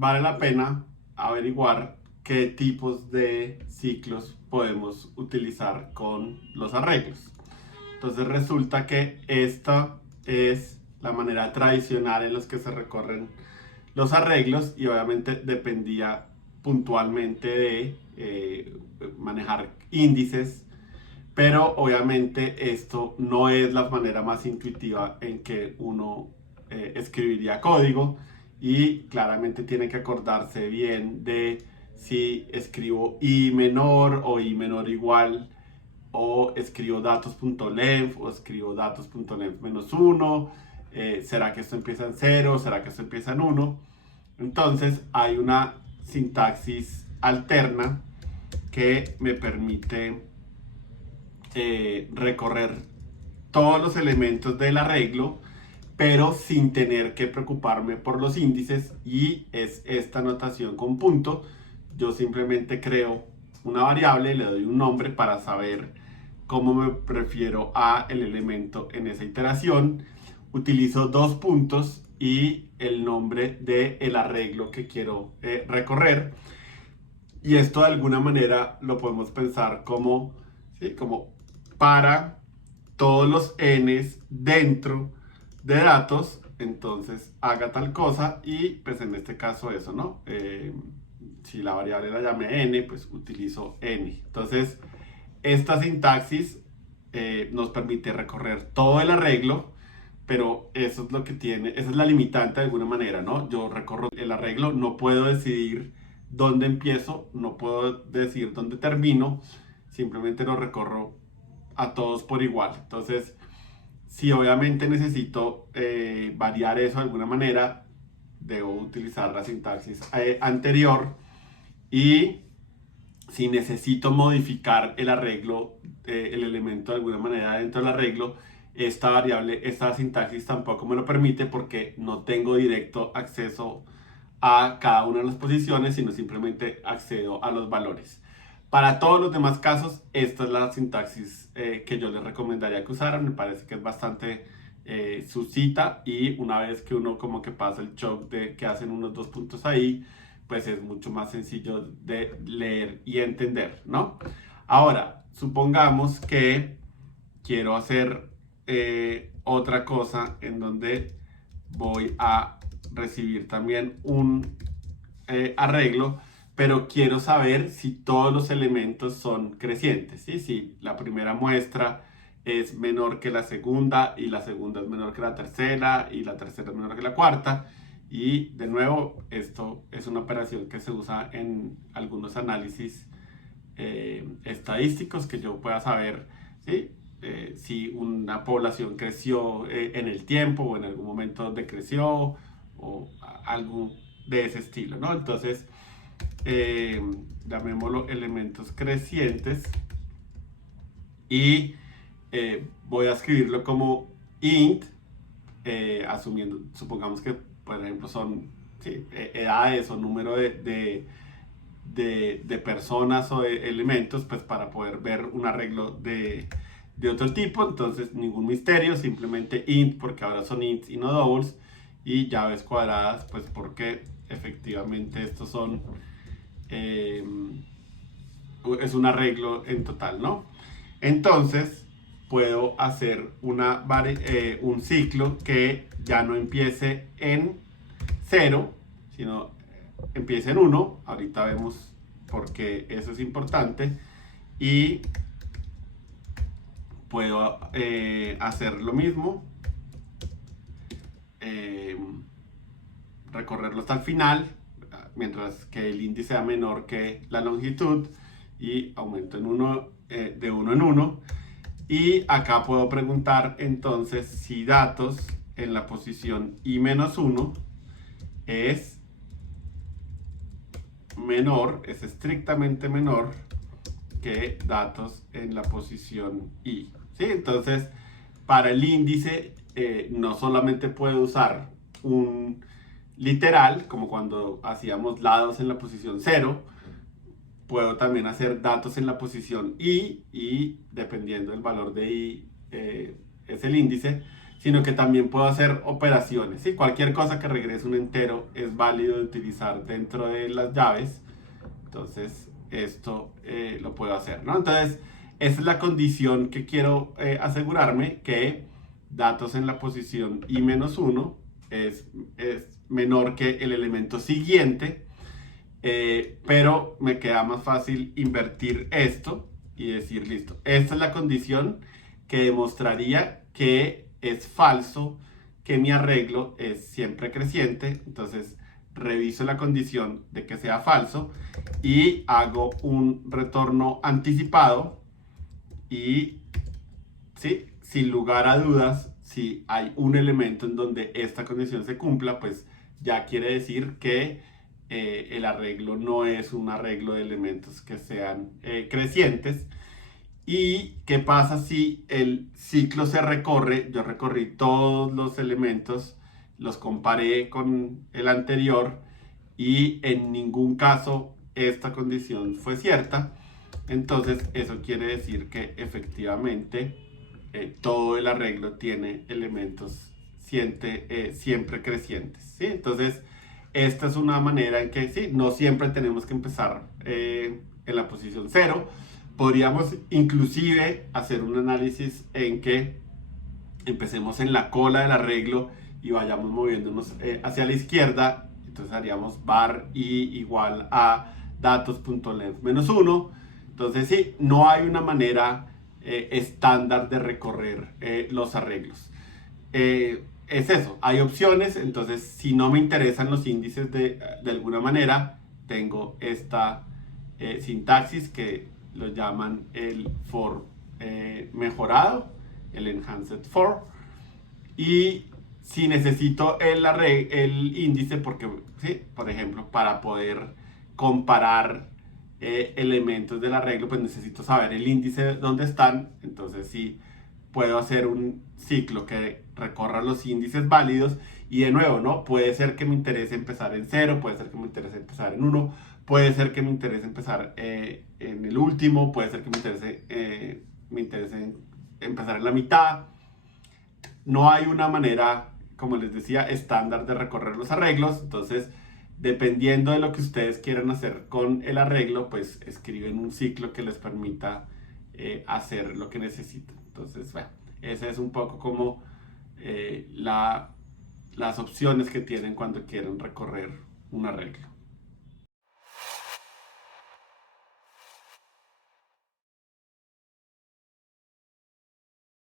vale la pena averiguar qué tipos de ciclos podemos utilizar con los arreglos. Entonces resulta que esta es la manera tradicional en la que se recorren los arreglos y obviamente dependía puntualmente de manejar índices, pero obviamente esto no es la manera más intuitiva en que uno escribiría código y claramente tiene que acordarse bien de si escribo i menor o i menor igual o escribo datos.length o escribo datos.length menos 1. ¿Será que esto empieza en 0? ¿Será que esto empieza en 1? Entonces hay una sintaxis alterna que me permite recorrer todos los elementos del arreglo, pero sin tener que preocuparme por los índices, y es esta notación con punto. Yo simplemente creo una variable, le doy un nombre para saber cómo me refiero a el elemento en esa iteración. Utilizo dos puntos y el nombre del arreglo que quiero recorrer. Y esto de alguna manera lo podemos pensar como, ¿sí? Como para todos los n's dentro de datos, entonces haga tal cosa y pues en este caso eso, ¿no? Si la variable la llame n, pues utilizo n. Entonces esta sintaxis nos permite recorrer todo el arreglo, pero eso es lo que tiene, esa es la limitante de alguna manera, ¿no? Yo recorro el arreglo, no puedo decidir dónde empiezo, no puedo decir dónde termino, simplemente lo recorro a todos por igual. Entonces, si obviamente necesito variar eso de alguna manera, debo utilizar la sintaxis anterior, y si necesito modificar el arreglo, el elemento de alguna manera dentro del arreglo, esta variable, esta sintaxis tampoco me lo permite porque no tengo directo acceso a cada una de las posiciones, sino simplemente accedo a los valores. Para todos los demás casos, esta es la sintaxis que yo les recomendaría que usaran. Me parece que es bastante sucita, y una vez que uno como que pasa el shock de que hacen unos dos puntos ahí, pues es mucho más sencillo de leer y entender, ¿no? Ahora, supongamos que quiero hacer otra cosa en donde voy a recibir también un arreglo, pero quiero saber si todos los elementos son crecientes, ¿sí? Si la primera muestra es menor que la segunda, y la segunda es menor que la tercera, y la tercera es menor que la cuarta. Y de nuevo, esto es una operación que se usa en algunos análisis estadísticos, que yo pueda saber, ¿sí? Si una población creció en el tiempo o en algún momento decreció o algo de ese estilo, ¿no? Entonces, llamémoslo elementos crecientes, y voy a escribirlo como int, asumiendo, supongamos que por ejemplo son, sí, edades o número de personas o de elementos, pues para poder ver un arreglo de otro tipo. Entonces ningún misterio, simplemente int porque ahora son ints y no doubles, y llaves cuadradas pues porque efectivamente estos son es un arreglo en total, ¿no? Entonces puedo hacer un ciclo que ya no empiece en 0, sino empiece en 1. Ahorita vemos por qué eso es importante. Y puedo hacer lo mismo, eh, recorrerlo hasta el final, mientras que el índice sea menor que la longitud, y aumento en de 1 en 1. Y acá puedo preguntar entonces si datos en la posición i-1 es menor, es estrictamente menor que datos en la posición i, ¿sí? Entonces, para el índice no solamente puedo usar un literal, como cuando hacíamos lados en la posición 0, puedo también hacer datos en la posición i, y dependiendo del valor de i es el índice, sino que también puedo hacer operaciones. ¿Sí? Cualquier cosa que regrese un entero es válido de utilizar dentro de las llaves. Entonces, esto lo puedo hacer, ¿no? Entonces, esa es la condición que quiero asegurarme, que datos en la posición i-1 es menor que el elemento siguiente, pero me queda más fácil invertir esto y decir, listo, esta es la condición que demostraría que es falso, que mi arreglo es siempre creciente. Entonces reviso la condición de que sea falso y hago un retorno anticipado y, ¿sí?, sin lugar a dudas, si hay un elemento en donde esta condición se cumpla, pues ya quiere decir que el arreglo no es un arreglo de elementos que sean crecientes. ¿Y qué pasa si el ciclo se recorre? Yo recorrí todos los elementos, los comparé con el anterior y en ningún caso esta condición fue cierta. Entonces eso quiere decir que efectivamente todo el arreglo tiene elementos siempre crecientes, ¿sí? Entonces esta es una manera en que sí, no siempre tenemos que empezar en la posición 0. Podríamos inclusive hacer un análisis en que empecemos en la cola del arreglo y vayamos moviéndonos hacia la izquierda. Entonces haríamos var i igual a datos.length -1. Entonces sí, no hay una manera estándar de recorrer los arreglos. Es eso, hay opciones. Entonces si no me interesan los índices de alguna manera, tengo esta sintaxis que lo llaman el for mejorado, el enhanced for. Y si necesito el índice, porque, ¿sí?, por ejemplo, para poder comparar elementos del arreglo, pues necesito saber el índice donde están. Entonces sí, puedo hacer un ciclo que recorra los índices válidos. Y de nuevo, ¿no? Puede ser que me interese empezar en 0, puede ser que me interese empezar en 1, puede ser que me interese empezar en el último, puede ser que me interese empezar en la mitad. No hay una manera, como les decía, estándar de recorrer los arreglos. Entonces, dependiendo de lo que ustedes quieran hacer con el arreglo, pues escriben un ciclo que les permita hacer lo que necesitan. Entonces, bueno, esa es un poco como las opciones que tienen cuando quieren recorrer un arreglo.